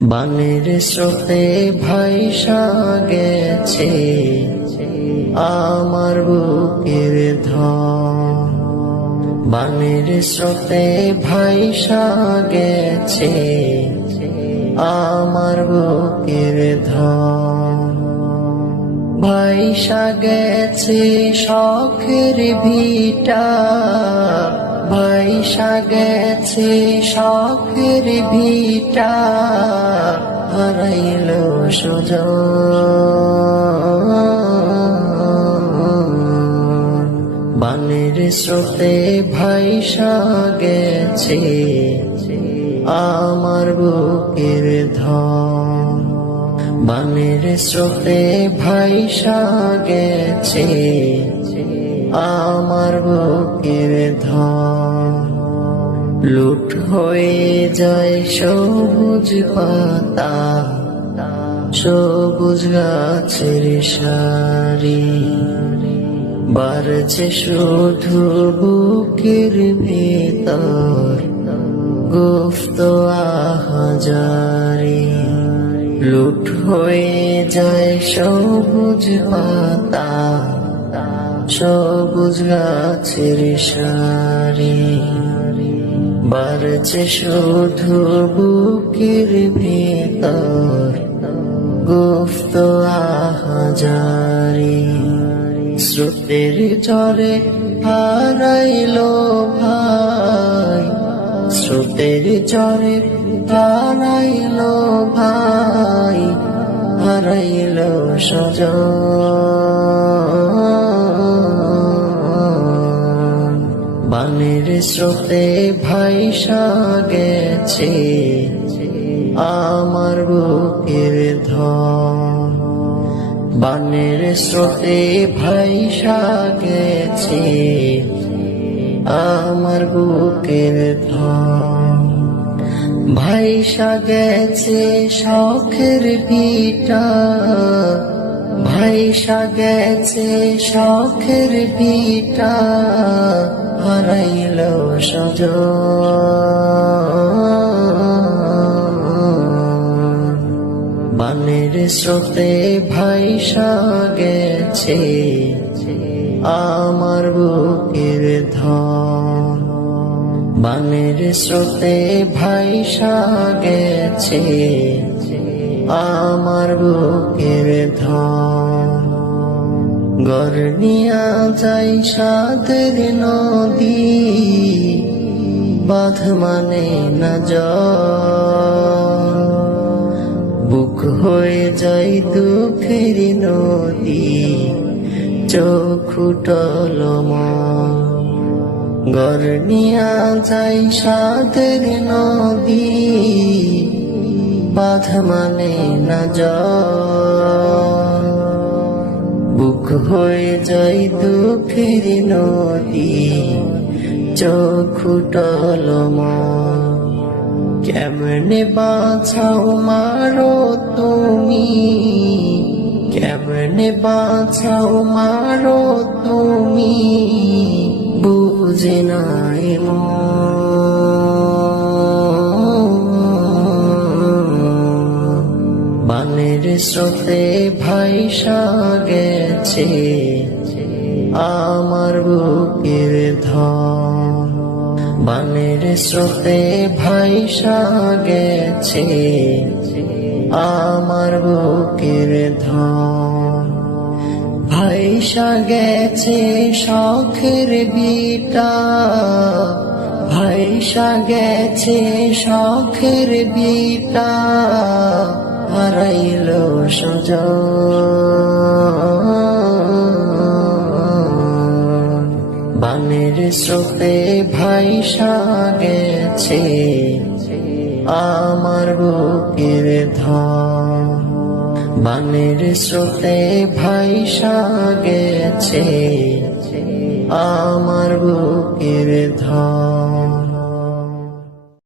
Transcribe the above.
বানের স্রোতে ভাইসা গেছে আমার বুকের ধন। বানের স্রোতে ভাইসা গেছে আমার বুকের ধন। ভাইসা গেছে শখের ভিটা, ভাইসা গেছে শখের ভিটা, হারাইল সুজন। বানের স্রোতে ভাইসা গেছে আমার বুকের ধন। বানের স্রোতে ভাইসা গেছে আমার বুকের ধন। লুট হয়ে যায় সবুজ পাতা, সবুজ গাছের সারি, বাড়ছে শুধু বুকের ভেতর গুপ্ত আহাজারি। লুট হয়ে যায় সবুজ পাতা, সবুজ গাছের সারি, বাড়ছে শুধু বুকের ভেতর গুপ্ত আহাজারি। স্রোতের ঝড়ে হারাইল ভাই, স্রোতের ঝড়ে হারাইল ভাই, হারাইল সুজন। বানের স্রোতে ভাইসা গেছে আমার বুকের ধন। বানের স্রোতে ভাইসা গেছে আমার বুকের ধন। ভাইসা গেছে শখের ভিটা, ভাইসা গেছে শখের ভিটা, হারাইল সুজন। বানের স্রোতে ভাইসা গেছে আমার বুকের ধন। বানের স্রোতে ভাইসা গেছে আমার বুকের ধন। গর্নিয়া যাই সাদের নদী, বাঁধ মানে না জল, বুক হয়ে যাই দুঃখের নদী, চোখ টলমল। গর্নিয়া যাই সাদের নদী, বাঁধ মানে না জল, বুক হয়ে যাই দুঃখের নদী, চোখ টলমল। কেমনে বাঁচাও মারো তুমি, কেমনে বাঁচাও মারো তুমি, বুঝে নাই বানের স্রোতে ভাইসা গেছে আমার বুকের ধন। বানের স্রোতে ভাইসা গেছে আমার বুকের ধন। ভাইসা গেছে শখের ভিটা, ভাইসা গেছে শখের ভিটা, হারাইল সুজন। বানের স্রোতে ভাইসা গেছে আমার বুকের ধন। বানের স্রোতে ভাইসা গেছে আমার বুকের ধন।